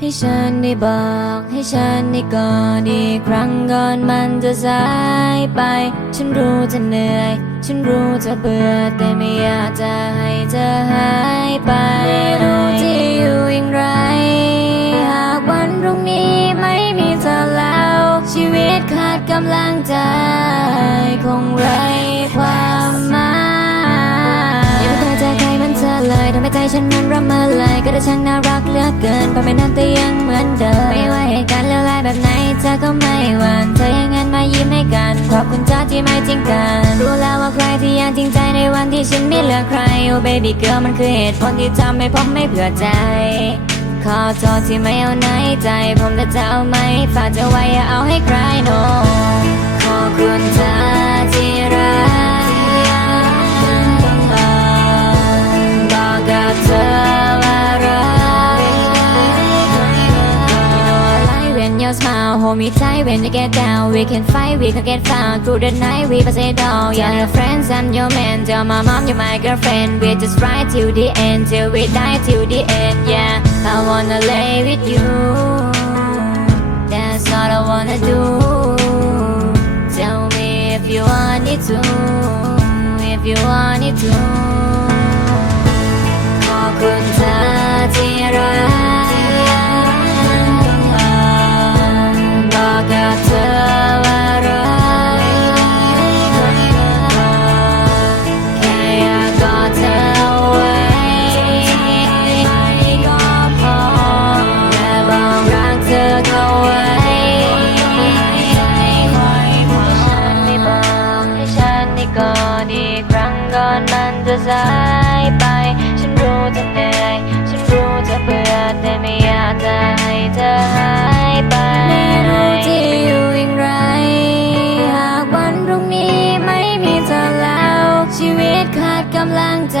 ให้ฉันได้บอก ให้ฉันได้กอดอีกครั้งก่อนมันจะสายไป ฉันรู้จะเหนื่อย ฉันรู้จะเบื่อแต่ไม่อยากจะให้เธอหายไปไม่รู้จะอยู่อย่างไร หากวันพรุ่งนี้ไม่มีเธอแล้ว ชีวิตขาดกำลังใจ ฉันมันระเมอเลยก็ได้ช่างน่ารักเหลือเกินพอไม่นานแต่ยังเหมือนเดิมไม่ว่าเหตุการณ์เลวร้ายแบบไหนเธอก็ไม่หวั่นเธอยังงั้นมายิ้มให้กันขอบคุณเจ้าที่ไม่ทิ้งกันรู้แล้วว่าใครที่ยังจริงใจในวันที่ฉันไม่เหลือใครโอ้ baby girl มันคือเหตุผลที่ทำให้ผมไม่เผื่อใจขอโทษที่ไม่เอาไหนใจ ผมแต่จะเอาไหมฝากเธอไว้อย่าเอาให้ใครโนข like when you smile hold me tight when you get down we can fight. We can get found through the night. We pass it all yeah your friends and your man. Tell my mom you're my girlfriend. We just ride till the end till we die till the end. Yeah I wanna lay with you. That's all I wanna do. Tell me if you want it to if you want it to สไป ฉันรู้จะเหนื่อย ฉันรู้จะเบื่อแต่ไม่อยากจะให้เธอหายไป ไม่รู้ที่อยู่อย่างไร หากวันพรุ่งนี้ไม่มีเธอแล้ว ชีวิตขาดกำลังใจ